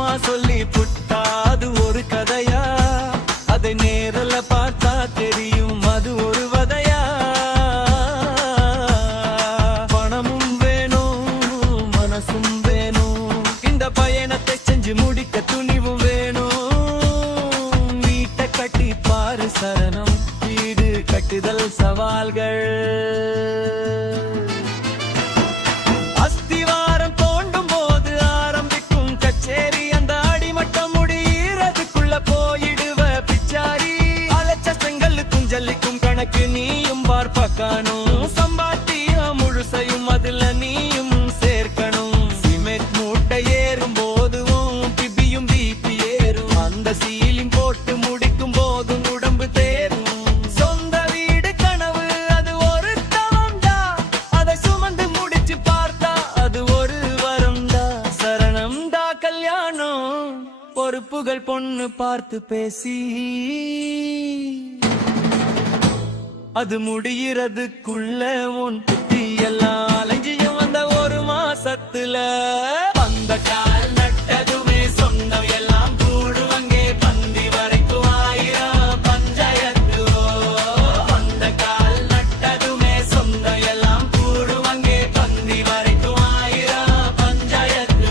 சும்மா சொல்லி புட்டா அது ஒரு கதையா, அதை நேரில் பார்த்தா தெரியும் அது ஒரு வதையா. பணமும் வேணும் மனசும் வேணும், இந்த பயணத்தை செஞ்சு முடிக்க துணிவும் வேணும். வீட்டை கட்டி பாரு சரணம், வீடு கட்டுதல் சவால்கள். அஸ்திவாரம் தோண்டும் போது ஆரம்பிக்கும் கச்சேரி, அந்த அடிமட்டம் முடியறதுக்குள்ள போயிடுவ பிச்சாரி. அலைச்ச செங்கலுக்கும் ஜல்லிக்கும் கணக்கு நீயும் பார்ப்பக்கானும், சம்பாத்தியம் முழுசையும் அதுல நீயும் சேர்க்கணும். சிமெண்ட் மூட்டை ஏறும் போதும் பிபியும் பிபி ஏறும், அந்த சீலிங் போட்டு முடிக்கும் போதும் உடம்பு தேரும். சொந்த வீடு கனவு அது ஒரு தவம்டா, அதை சுமந்து முடிச்சு பார்த்தா அது ஒரு வரம்டா. சரணம்டா கல்யாணம், பொறுப்புகள் பொண்ணு பார்த்து பேசி, அது முடியறதுக்குள்ள உன் புத்தி எல்லாம் அலைஞ்சியும் வந்த ஒரு மாசத்துல. அந்த கால் நட்டதுமே சொந்தம் எல்லாம் கூடுவங்கே, பந்தி வரைக்கும் 1000 பஞ்சாயத்து. அந்த கால் நட்டதுமே சொந்தம் எல்லாம் கூடுவங்கே, பந்தி வரைக்கும் 1000 பஞ்சாயத்து.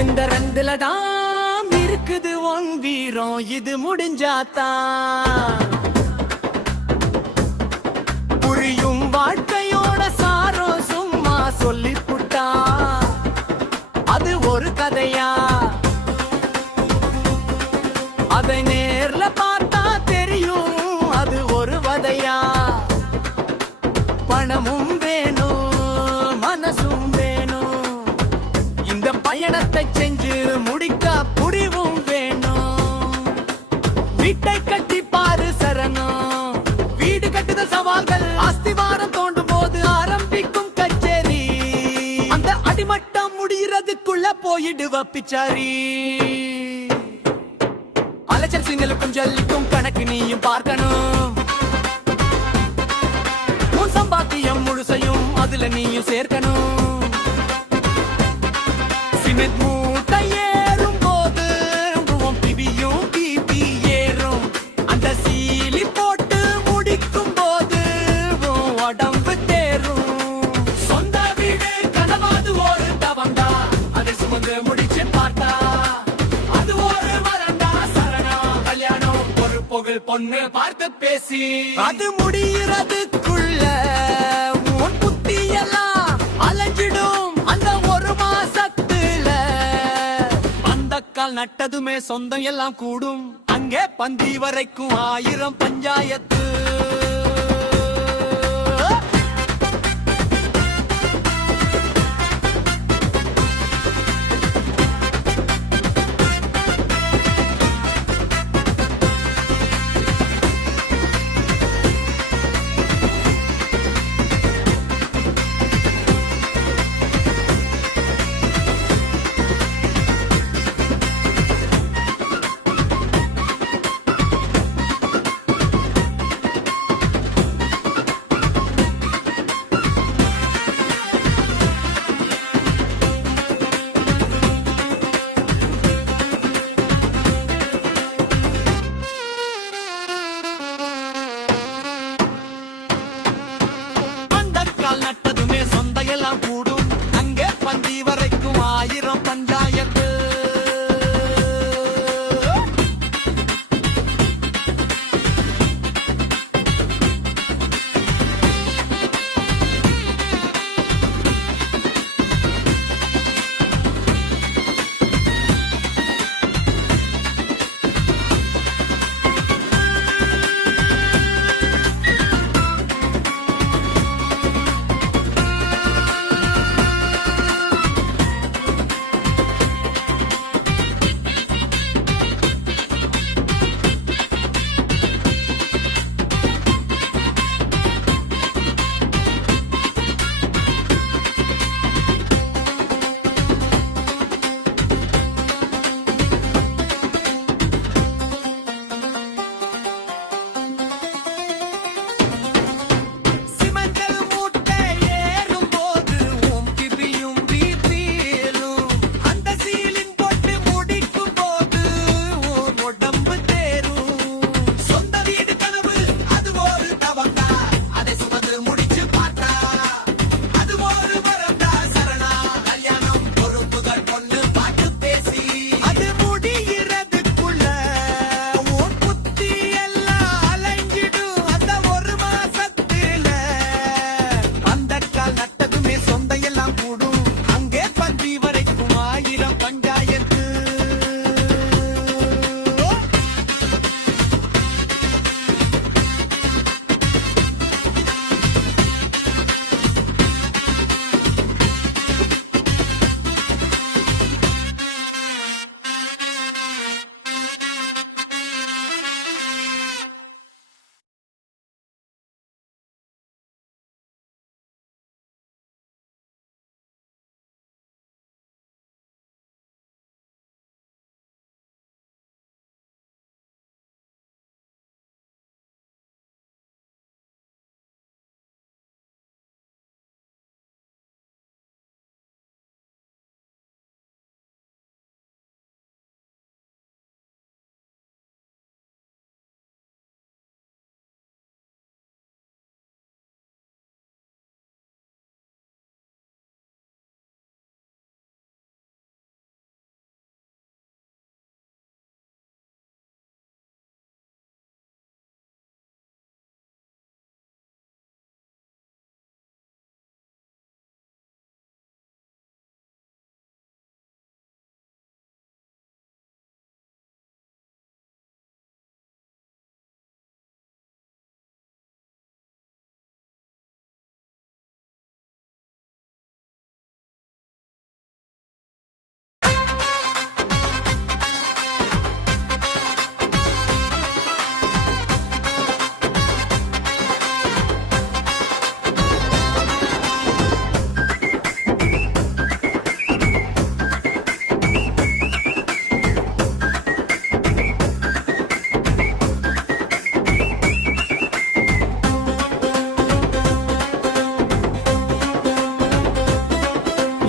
இந்த ரெண்டுலதான் இருக்குது உன் வீரம், இது முடிஞ்சாத்தான் புரியும் வாழ்க்கையோட சாரம். சும்மா சொல்லி புட்டா அது ஒரு கதையா, அதை நேர்ல பார்த்தா தெரியும் அது ஒரு வதையா. பணமும் வேணும் மனசும் வேணும், இந்த பயணத்தை செஞ்சு முடிக்க புரிவும் வேணும். வீட்டை கட்டி பாரு சரணம், வீடு கட்டுதல் சவால்கள். அஸ்திவாரம் தோண்டும் போது ஆரம்பிக்கும் கச்சேரி, அந்த அடிமட்டம் முடியறதுக்குள்ள போயிடுவ பிச்சாரி. அலைச்சல் சிங்கலுக்கும் ஜல்லிக்கும் கணக்கு நீயும் பார்க்கணும், உன் சம்பாத்தியம் முழுசையும் அதுல நீயும் சேர்க்கணும். சிமெண்ட் மூட்டை ஏறும் போது உன் பிபியும் பிபி ஏறும். அந்த சீலி போட்டு முடிக்கும் போது உன் உடம்பு தேரும். சொந்த வீடு கனவாது ஒரு தவந்தா, அதை சுமந்து முடிச்சு பார்த்தா அது ஒரு வரண்டா. சரணம் கல்யாணம் ஒரு புகழ் பொண்ணு பார்த்து பேசி அது முடிகிறதுக்குள்ள உன் புத்தி எல்லாம் அலைஞ்சிடும். அந்த ஒரு மாசத்துல அந்த கால் நட்டதுமே சொந்தம் எல்லாம் கூடும். அங்கே பந்தி வரைக்கும் 1000 பஞ்சாயத்து. நட்டதுமே சொந்தம் எல்லாம் கூடும். அங்கே பந்தி வரைக்கும் 1000 பஞ்சாயத்து.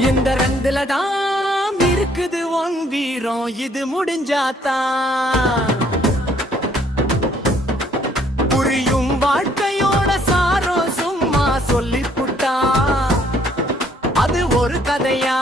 இந்த ரங்குல தான் இருக்குது உன் வீரம் இது முடிஞ்சாத்தான் புரியும் வாழ்க்கையோட சாரம் சும்மா சொல்லிப்புட்டா அது ஒரு கதையா